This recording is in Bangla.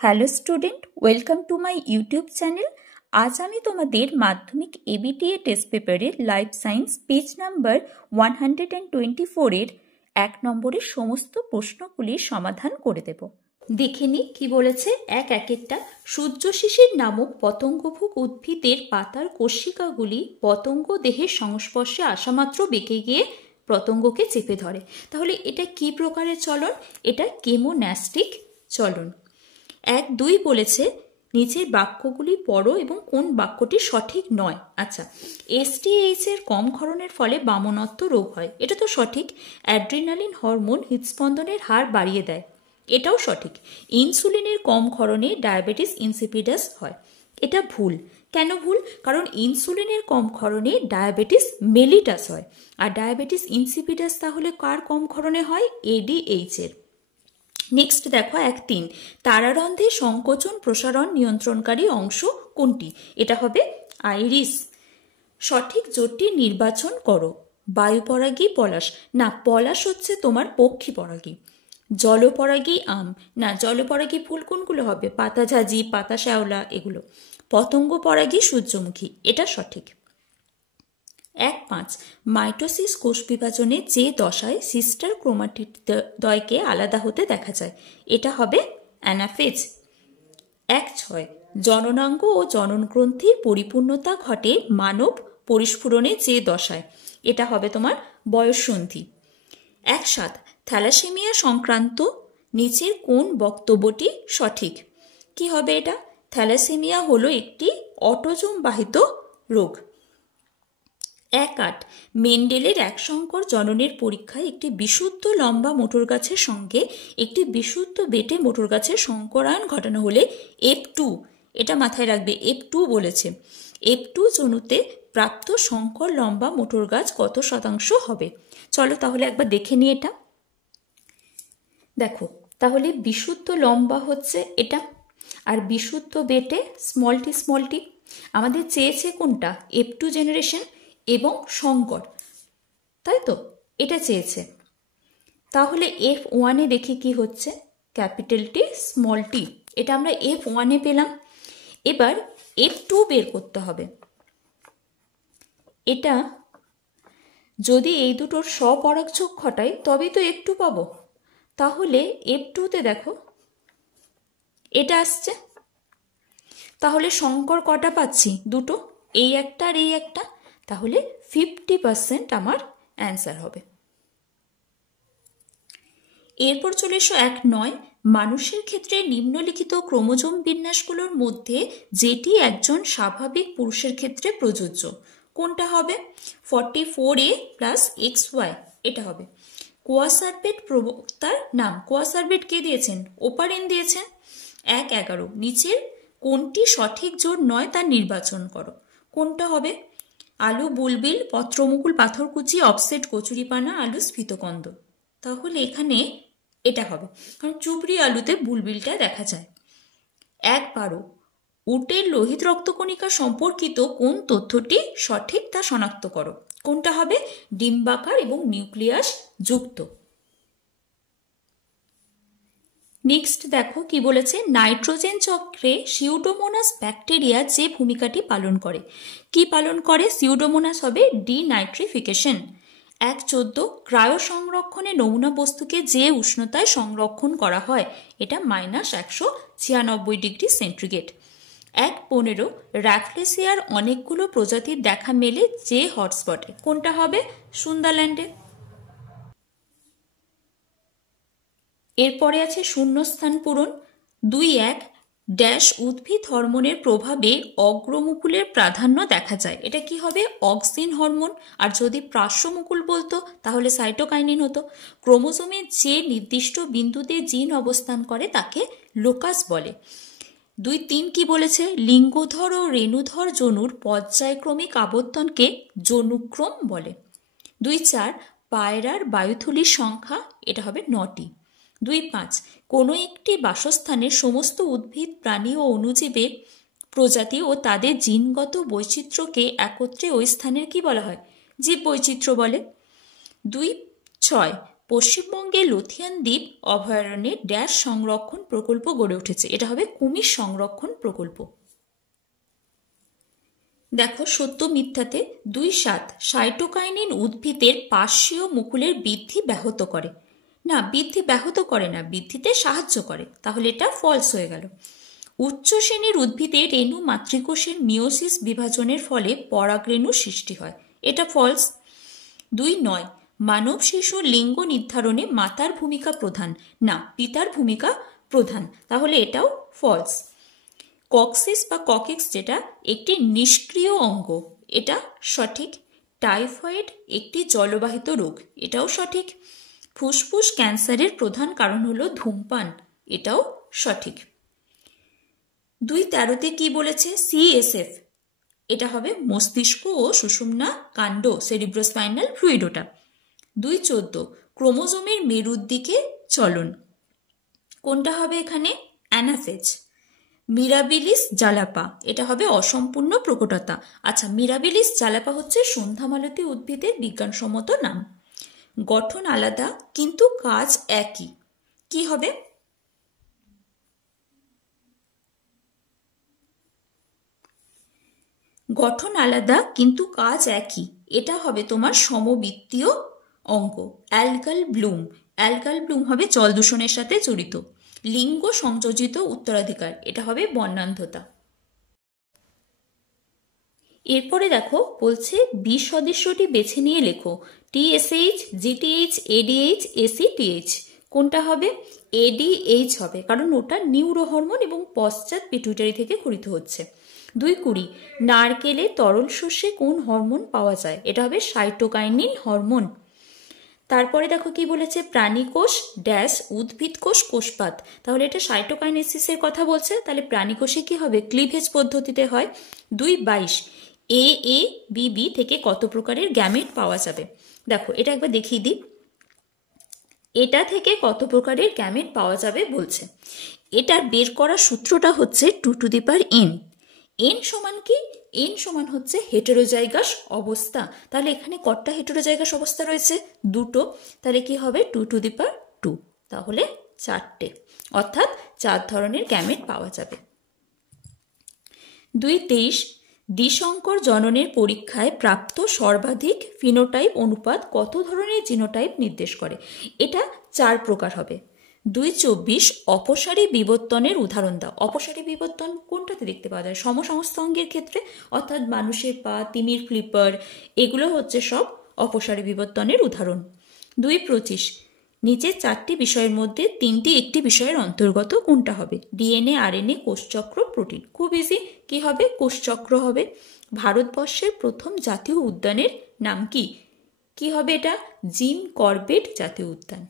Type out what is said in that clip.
Hello student, welcome to my YouTube channel. আজ আমি তোমাদের মাধ্যমিক এবিটিএ টেস্ট পেপারের লাইফ সায়েন্স পেজ নাম্বার 124-এর 1 নম্বরের সমস্ত প্রশ্নগুলির সমাধান করে দেব। দেখে নি কি বলেছে। একটা সূর্য শিশির নামক পতঙ্গভুক উদ্ভিদের পাতার কোষিকাগুলি পতঙ্গ দেহের সংস্পর্শে আসামাত্র বেঁকে গিয়ে পতঙ্গকে চেপে ধরে। তাহলে এটা কি প্রকারের চলন? এটা কেমোন্যাস্টিক চলন। 1-2 বলেছে নিচের বাক্যগুলি পড়ো এবং কোন বাক্যটি সঠিক নয়। আচ্ছা, এসটিএইচ এর কম ক্ষরণের ফলে বামনত্ব রোগ হয়, এটা তো সঠিক। অ্যাড্রিনালিন হরমোন হৃদস্পন্দনের হার বাড়িয়ে দেয়, এটাও সঠিক। ইনসুলিনের কম ক্ষরণে ডায়াবেটিস ইনসিপিডাস হয়, এটা ভুল। কেন ভুল? কারণ ইনসুলিনের কম ক্ষরণে ডায়াবেটিস মেলিটাস হয়, আর ডায়াবেটিস ইনসিপিডাস তাহলে কার কম ক্ষরণে হয়? এডিএইচ এর। নেক্সট দেখো 1-3, তারারন্ধ্রে সংকোচন প্রসারণ নিয়ন্ত্রণকারী অংশ কোনটি? এটা হবে আইরিস। সঠিক জোটটি নির্বাচন করো। বায়ুপরাগী পলাশ না, পলাশ হচ্ছে তোমার পক্ষী পরাগী। জলপরাগী আম না, জলপরাগী ফুল কোনগুলো হবে? পাতাঝাজি, পাতা শ্যাওলা, এগুলো। পতঙ্গ পরাগী সূর্যমুখী, এটা সঠিক। 1-5, মাইটোসিস কোষ বিভাজনে যে দশায় সিস্টার ক্রোমাটিড দ্বয়কে আলাদা হতে দেখা যায়, এটা হবে অ্যানাফেজ। 1-6, জননাঙ্গ ও জননগ্রন্থির পরিপূর্ণতা ঘটে মানব পরিস্ফুরণে যে দশায়, এটা হবে তোমার বয়ঃসন্ধি। 1-7, থ্যালাসেমিয়া সংক্রান্ত নিচের কোন বক্তব্যটি সঠিক? কি হবে এটা? থ্যালাসেমিয়া হলো একটি অটোজোম বাহিত রোগ। 1-8, মেন্ডেলের একসংকর জননের পরীক্ষায় একটি বিশুদ্ধ লম্বা মোটর গাছের সঙ্গে একটি বিশুদ্ধ বেটে মোটর গাছের সংকরায়ন ঘটানো হলে F2, এটা মাথায় রাখবে, F2 বলেছে। F2 জনুতে প্রাপ্ত সংকর লম্বা মোটর গাছ কত শতাংশ হবে? চলো তাহলে একবার দেখে নিই এটা। দেখো, তাহলে বিশুদ্ধ লম্বা হচ্ছে এটা, আর বিশুদ্ধ বেটে স্মল টি। আমাদের চেয়েছে কোনটা? F2 জেনারেশন এবং সংকর, তাই তো, এটা চেয়েছে। তাহলে F1-এ দেখি কি হচ্ছে, ক্যাপিটাল টি স্মল টি, এটা আমরা F1-এ পেলাম। এবার F2 বের করতে হবে। এটা যদি এই দুটোর স্বপরাগযোগ ঘটায় তবেই তো F2 পাবো। তাহলে F2-তে দেখো এটা আসছে, তাহলে সংকর কটা পাচ্ছি? দুটো, এই একটা আর এই একটা, তাহলে 50% আমার অ্যান্সার হবে। এরপর চলে এসো 1-9, মানুষের ক্ষেত্রে নিম্নলিখিত ক্রোমোজোম বিন্যাসগুলোর মধ্যে যেটি একজন স্বাভাবিক পুরুষের ক্ষেত্রে প্রযোজ্য কোনটা হবে? 44A + XY, এটা হবে। কোয়াসারবেট প্রবক্তার নাম। কোয়াসারবেট কে দিয়েছেন? ওপারেন দিয়েছেন। 1-11, নিচের কোনটি সঠিক জোর নয় তা নির্বাচন করো। কোনটা হবে? আলু বুলবিল, পত্রমুকুল পাথরকুচি, অফসেট কচুরিপানা, আলু স্ফীতকন্দ। তাহলে এখানে এটা হবে, কারণ চুবড়ি আলুতে বুলবিলটা দেখা যায়। 1-12, উটের লোহিত রক্তকণিকা সম্পর্কিত কোন তথ্যটি সঠিক তা শনাক্ত করো। কোনটা হবে? ডিম্বাকার এবং নিউক্লিয়াস যুক্ত। নেক্সট দেখো কি বলেছে, নাইট্রোজেন চক্রে সিউডোমোনাস ব্যাকটেরিয়া যে ভূমিকাটি পালন করে। কি পালন করে? সিউডোমোনাস হবে ডিনাইট্রিফিকেশন। 1-14, ক্রায়ো সংরক্ষণে নমুনা বস্তুকে যে উষ্ণতায় সংরক্ষণ করা হয়, এটা -196 ডিগ্রি সেন্টিগ্রেড। 1-15, র্যাফলেসিয়ার অনেকগুলো প্রজাতির দেখা মেলে যে হটস্পটে। কোনটা হবে? সুন্দারল্যান্ডে। এরপরে আছে শূন্যস্থান পূরণ। 2-1, ড্যাশ উদ্ভিদ হরমোনের প্রভাবে অগ্রমুকুলের প্রাধান্য দেখা যায়, এটা কি হবে? Auxin hormone. আর যদি প্রাস্যমুকুল বলতো তাহলে সাইটোকাইনিন হতো। ক্রোমোজোমে যে নির্দিষ্ট বিন্দুতে জিন অবস্থান করে তাকে লোকাস বলে। 2-3 কি বলেছে? লিঙ্গধর ও রেণুধর জনুর পর্যায়ক্রমিক আবর্তনকে জনুক্রম বলে। 2-4, পায়রার বায়ুথলির সংখ্যা, এটা হবে 9টি। 2-5, কোনো একটি বাসস্থানের সমস্ত উদ্ভিদ, প্রাণী ও অণুজীবের প্রজাতি ও তাদের জিনগত বৈচিত্র্যকে একত্রে ওই স্থানের কি বলা হয়? জীব বৈচিত্র্য বলে। 2-6, পশ্চিমবঙ্গে লথিয়ান দ্বীপ অভয়ারণ্যে ড্যাশ সংরক্ষণ প্রকল্প গড়ে উঠেছে। এটা হবে কুমির সংরক্ষণ প্রকল্প। দেখো সত্য মিথ্যাতে 2.7 সাইটোকাইনিন উদ্ভিদের পার্শ্বীয় মুকুলের বৃদ্ধি ব্যাহত করে। না, বৃদ্ধি ব্যাহত করে না, বৃদ্ধিতে সাহায্য করে, তাহলে এটা ফলস হয়ে গেল। উচ্চ শ্রেণীর উদ্ভিদে রেণু মাতৃকোষের মিওসিস বিভাজনের ফলে পরাগরেণু সৃষ্টি হয়, এটা ফলস। 2.9 মানব শিশুর লিঙ্গ নির্ধারণে মাতার ভূমিকা প্রধান। না, পিতার ভূমিকা প্রধান, তাহলে এটাও ফলস। কক্সিস বা ককেক্স যেটা একটি নিষ্ক্রিয় অঙ্গ, এটা সঠিক। টাইফয়েড একটি জলবাহিত রোগ, এটাও সঠিক। ফুসফুস ক্যান্সারের প্রধান কারণ হলো ধূমপান, এটাও সঠিক। 2.13তে কি বলেছে? CSF, এটা হবে মস্তিষ্ক ও সুষুম্না কাণ্ড, সেরিব্রোস্পাইনাল ফ্লুইড ওটা। 2.14 ক্রোমোজোমের মেরুর দিকে চলন, কোনটা হবে এখানে? অ্যানাফেজ। মিরাবিলিস জালাপা, এটা হবে অসম্পূর্ণ প্রকটতা। আচ্ছা, মিরাবিলিস জালাপা হচ্ছে সন্ধ্যামালতী উদ্ভিদের বিজ্ঞানসম্মত নাম। গঠন আলাদা কিন্তু কাজ একই, কি হবে? গঠন আলাদা কিন্তু কাজ একই, এটা হবে তোমার সমবৃত্তীয় অঙ্গ। অ্যালগাল ব্লুম, অ্যালগাল ব্লুম হবে জল দূষণের সাথে জড়িত। লিঙ্গ সংযোজিত উত্তরাধিকার, এটা হবে বর্ণান্ধতা। এরপরে দেখো বলছে বিশ সদস্যটি বেছে নিয়ে লেখো। TSH, GTH, ADH, ACTH, কোনটা হবে? ADH হবে, কারণ ওটা নিউরো হরমোন এবং পশ্চাৎ পিটুইটারি থেকে ক্ষরিত হচ্ছে। 2.20 নারকেলে তরল শস্যে কোন হরমোন পাওয়া যায়? এটা হবে সাইটোকাইনিন হরমোন। তারপরে দেখো কি বলেছে? প্রাণীকোষ ড্যাশ উদ্ভিদ কোষ কোষপাত, তাহলে এটা সাইটোকাইনেসিসের কথা বলছে, তাহলে প্রাণীকোষে কি হবে? ক্লিভেজ পদ্ধতিতে হয়। 2.22 AABB থেকে কত প্রকারের গ্যামেট পাওয়া যাবে? দেখো এটা একবার দেখিয়ে দিই, এটা থেকে কত প্রকারের গ্যামেট পাওয়া যাবে বলছে। এটার বের করা সূত্রটা হচ্ছে 2n। n সমান কি? n সমান হচ্ছে হেটেরোজাইগাস অবস্থা, তাহলে এখানে কতটা হেটেরোজাইগাস অবস্থা রয়েছে? 2টো, তাহলে কি হবে? 2^2, তাহলে 4টে, অর্থাৎ 4 ধরনের গ্যামেট পাওয়া যাবে। 2.23 দ্বিসংকর জননের পরীক্ষায় প্রাপ্ত সর্বাধিক ফিনোটাইপ অনুপাত কত ধরনের জিনোটাইপ নির্দেশ করে? এটা 4 প্রকার হবে। 2.24 অপসারী বিবর্তনের উদাহরণ দাও। অপসারী বিবর্তন কোনটাতে দেখতে পাওয়া যায়? সমসমস্ত অঙ্গের ক্ষেত্রে, অর্থাৎ মানুষের পা, তিমির ফ্লিপার, এগুলো হচ্ছে সব অপসারী বিবর্তনের উদাহরণ। 2.25 নিচের 4টি বিষয়ের মধ্যে 3টি একটি বিষয়ের অন্তর্গত, কোনটা হবে? DNA, RNA, কোষচক্র, প্রোটিন। খুব ইজি, কি হবে? কোষচক্র হবে। ভারতবর্ষের প্রথম জাতীয় উদ্যানের নাম কি? কি হবে এটা? জিম করবেট জাতীয় উদ্যান।